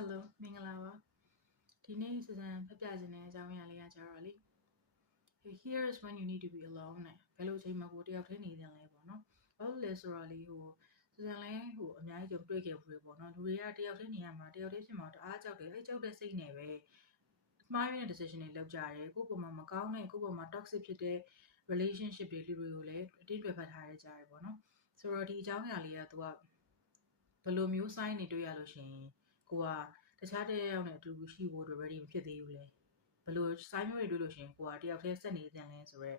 Hello မင်္ဂလာပါဒီနေ့စစံဖတ်ပြခြင်းတဲ့အကြောင်းအရာလေးကကြတော့လေ Here is when you need to be alone နဲ့ဘယ်လိုအချိန်မှာကိုတယောက်တည်းနေသင့်လဲပေါ့နော်ဘာလို့လဲဆိုတော့လေစစံလဲအများကြီးကြုံတွေ့ခဲ့ဘူးလေပေါ့နော်လူတွေကတယောက်တည်းနေရမှာတယောက်တည်းဖြစ်မှာတအားကြောက်တယ်ကြောက်တဲ့စိတ်နဲ့ပဲမှားရတဲ့ decision တွေလုပ်ကြတယ်ကိုယ့်ပုံမှာမကောင်းတဲ့ကိုယ့်ပုံမှာ toxic ဖြစ်တဲ့ relationship တွေလူတွေကိုလည်းအတင်းတွယ်ဖက်ထားရကြတယ်ပေါ့နော်ဆိုတော့ဒီအကြောင်းအရာလေးကသူကဘယ်လိုမျိုး sign တွေတွေ့ရလို့ရှိရင်ကိုကတခြားတယောက်နဲ့အတူရှိဖို့အတွက် ready မဖြစ်သေးဘူးလေဘယ်လို sign မျိုးတွေတွေ့လို့ရှိရင်ကိုကတယောက်တည်းဆက်နေသင့်လဲဆိုတော့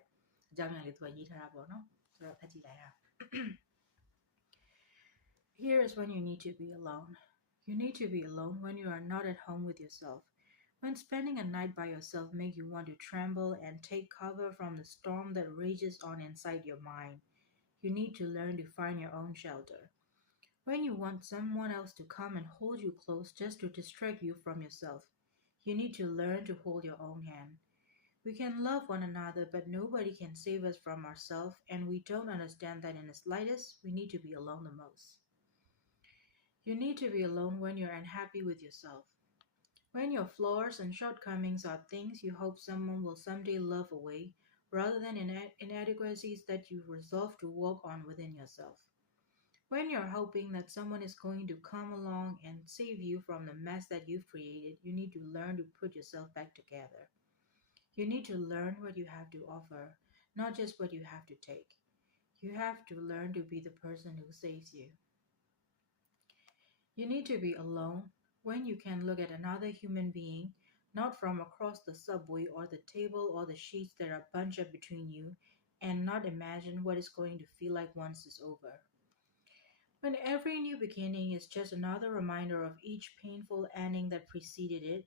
အကြောင်းအရာလေးသူကရေးထားတာပေါ့နော်ဆိုတော့ဖတ်ကြည့်လိုက်ရအောင် Here is when you need to be alone. You need to be alone when you are not at home with yourself. When spending a night by yourself makes you want to tremble and take cover from the storm that rages on inside your mind, you need to learn to find your own shelter. When you want someone else to come and hold you close just to distract you from yourself, you need to learn to hold your own hand. We can love one another, but nobody can save us from ourselves, and we don't understand that in the slightest, we need to be alone the most. You need to be alone when you're unhappy with yourself. When your flaws and shortcomings are things you hope someone will someday love away, rather than inadequacies that you resolve to work on within yourself. When you're hoping that someone is going to come along and save you from the mess that you've created, you need to learn to put yourself back together. You need to learn what you have to offer, not just what you have to take. You have to learn to be the person who saves you. You need to be alone when you can look at another human being, not from across the subway or the table or the sheets that are bunched up between you, and not imagine what it's going to feel like once it's over. When every new beginning is just another reminder of each painful ending that preceded it,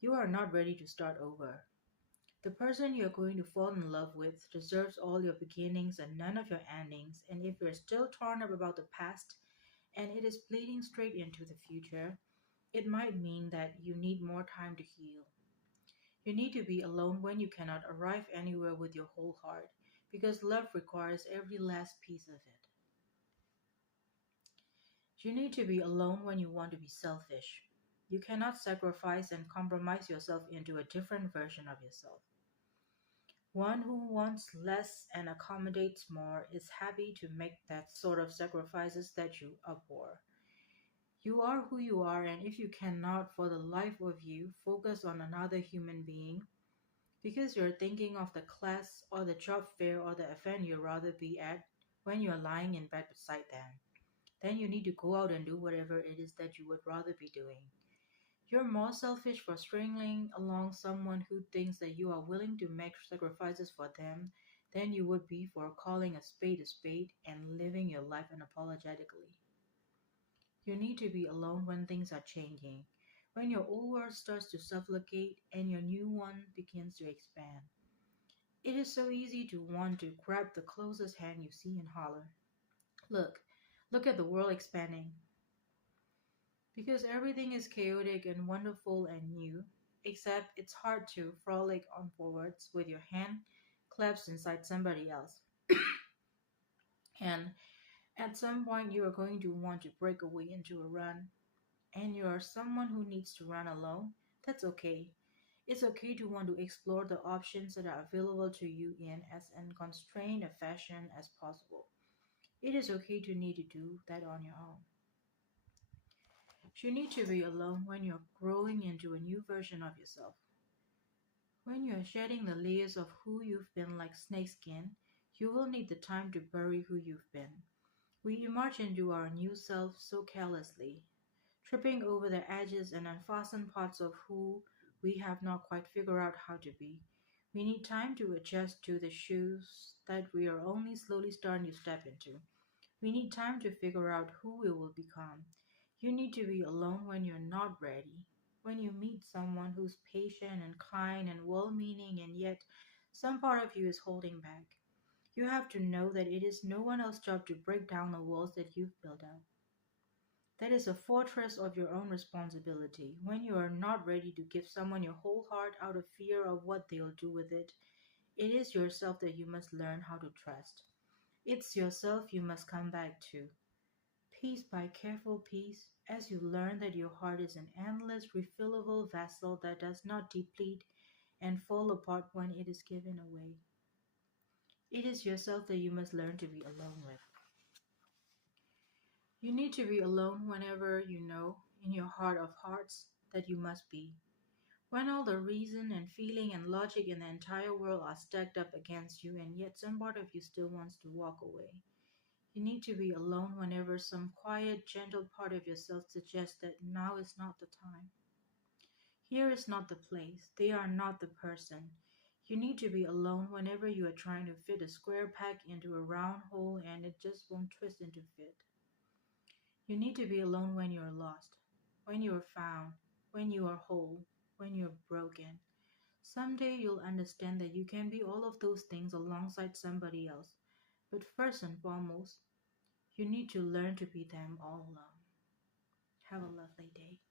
you are not ready to start over. The person you're going to fall in love with deserves all your beginnings and none of your endings, and if you're still torn up about the past and it is bleeding straight into the future, it might mean that you need more time to heal. You need to be alone when you cannot arrive anywhere with your whole heart, because love requires every last piece of it. You need to be alone when you want to be selfish. You cannot sacrifice and compromise yourself into a different version of yourself. One who wants less and accommodates more is happy to make that sort of sacrifices that you abhor. You are who you are, and if you cannot, for the life of you, focus on another human being, because you're thinking of the class or the job fair or the event you'd rather be at when you're lying in bed beside them, then you need to go out and do whatever it is that you would rather be doing. You're more selfish for stringing along someone who thinks that you are willing to make sacrifices for them than you would be for calling a spade and living your life unapologetically. You need to be alone when things are changing, when your old world starts to suffocate and your new one begins to expand. It is so easy to want to grab the closest hand you see and holler, Look at the world expanding. Because everything is chaotic and wonderful and new, except it's hard to frolic on forwards with your hand clasped inside somebody else. And at some point you are going to want to break away into a run, and you are someone who needs to run alone. That's okay. It's okay to want to explore the options that are available to you in as unconstrained a fashion as possible. It is okay to need to do that on your own. You need to be alone when you're growing into a new version of yourself. When you're shedding the layers of who you've been like snakeskin, you will need the time to bury who you've been. We emerge into our new self so carelessly, tripping over the edges and unfastened parts of who we have not quite figured out how to be. We need time to adjust to the shoes that we are only slowly starting to step into. We need time to figure out who we will become. You need to be alone when you're not ready. When you meet someone who's patient and kind and well-meaning and yet some part of you is holding back. You have to know that it is no one else's job to break down the walls that you've built up. That is a fortress of your own responsibility. When you are not ready to give someone your whole heart out of fear of what they'll do with it, it is yourself that you must learn how to trust. It's yourself you must come back to. Piece by careful piece, as you learn that your heart is an endless, refillable vessel that does not deplete and fall apart when it is given away. It is yourself that you must learn to be alone with. You need to be alone whenever you know, in your heart of hearts, that you must be. When all the reason and feeling and logic in the entire world are stacked up against you, and yet some part of you still wants to walk away. You need to be alone whenever some quiet, gentle part of yourself suggests that now is not the time. Here is not the place. They are not the person. You need to be alone whenever you are trying to fit a square peg into a round hole and it just won't twist into fit. You need to be alone when you are lost, when you are found, when you are whole, when you are broken. Someday you'll understand that you can be all of those things alongside somebody else. But first and foremost, you need to learn to be them all alone. Have a lovely day.